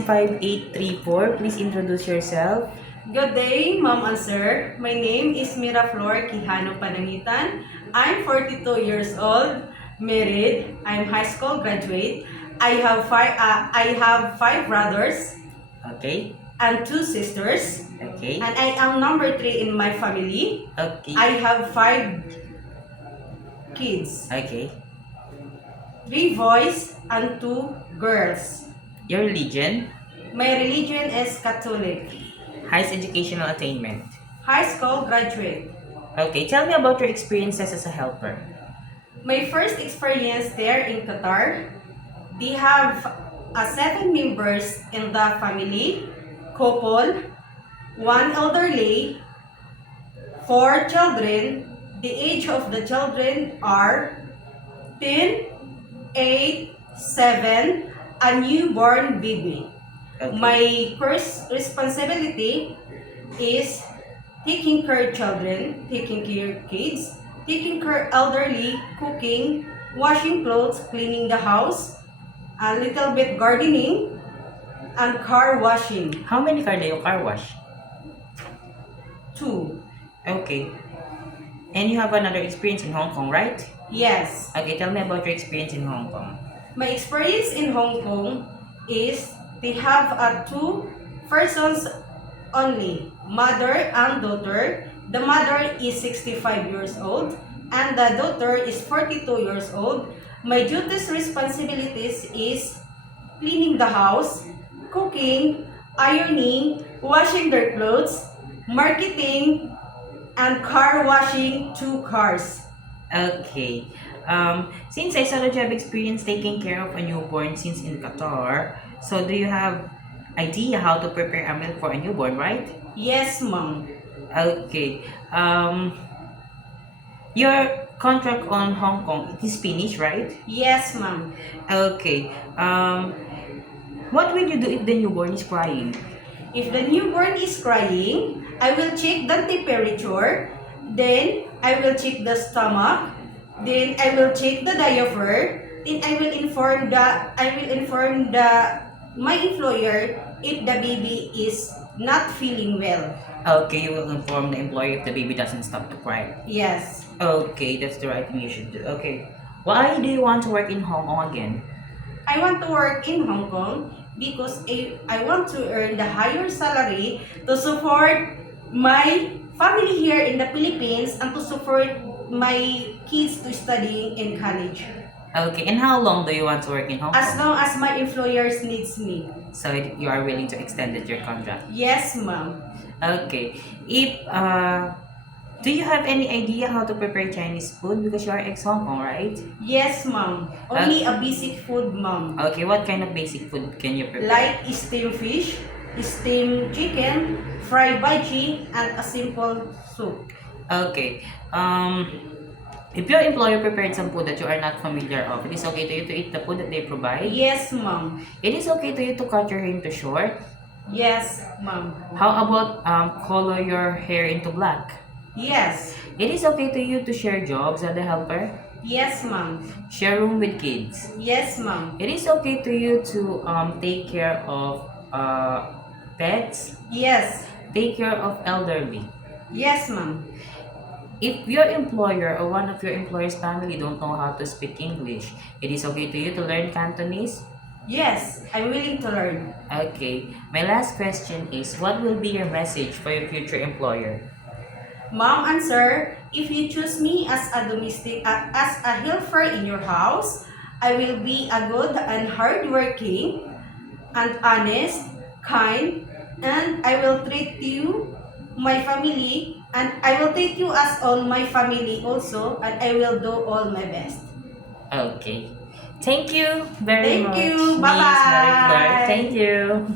SM5834. Please introduce yourself. Good day, Ma'am and Sir. My name is Miraflor Quijano Panangitan. I'm 42 years old, married. I'm high school graduate. I have five brothers Okay. and two sisters, Okay. and I am number 3 in my family. Okay. I have 5 kids, Okay. 3 boys and 2 girls. Your religion, My religion is Catholic. highest educational attainment. High school graduate. Okay, tell me about your experiences as a helper. My first experience there in Qatar, they have 7 members in the family, couple, 1 elderly, 4 children. The age of the children are 10, 8, 7, a newborn baby. Okay. My first responsibility is taking care of children, taking care of kids, taking care of elderly, cooking, washing clothes, cleaning the house, a little bit gardening, and car washing. How many car do you car wash? 2. Okay. And you have another experience in Hong Kong, right? Yes. Okay, tell me about your experience in Hong Kong. My experience in Hong Kong is they have 2 persons only, mother and daughter. The mother is 65 years old and the daughter is 42 years old. My duties responsibilities is cleaning the house, cooking, ironing, washing their clothes, marketing, and car washing 2 cars. Okay. Since I saw that you have experience taking care of a newborn since in Qatar, so do you have idea how to prepare a meal for a newborn, right? Yes, ma'am. Okay. Your contract on Hong Kong, it is finished, right? Yes, ma'am. Okay. What will you do if the newborn is crying? If the newborn is crying, I will check the temperature, then I will check the stomach, then I will check the diaper, then I will inform my employer if the baby is not feeling well. Okay, you will inform the employer if the baby doesn't stop to cry. Yes. Okay, that's the right thing you should do. Okay. Why do you want to work in Hong Kong again? I want to work in Hong Kong because I want to earn the higher salary to support my family here in the Philippines and to support my kids to studying in college. Okay, and how long do you want to work in Hong As Kong? long as my employers needs me. So you are willing to extend your contract. Yes, ma'am. Okay. If do you have any idea how to prepare Chinese food because you are ex Hong Kong, right? Yes, ma'am. Only a basic food, ma'am. Okay, what kind of basic food can you prepare? Like steamed fish, steamed chicken, fried veggie, and a simple soup. Okay. If your employer prepared some food that you are not familiar of, it is okay to you to eat the food that they provide. Yes, ma'am. It is okay to you to cut your hair into short. Yes, ma'am. How about color your hair into black? Yes. It is okay to you to share jobs as a helper. Yes, ma'am. Share room with kids. Yes, ma'am. It is okay to you to take care of pets. Yes. Take care of elderly. Yes, ma'am. If your employer or one of your employer's family don't know how to speak English, it is okay to you to learn Cantonese? Yes, I'm willing to learn. Okay. My last question is, what will be your message for your future employer? Ma'am and sir, if you choose me as a as a helper in your house, I will be a good and hardworking and honest, kind, and I will treat you, my family, and I will treat you as all my family also, and I will do all my best. Okay. Thank you very Thank much, you. Miss Bye-bye. Mariflor. Thank you.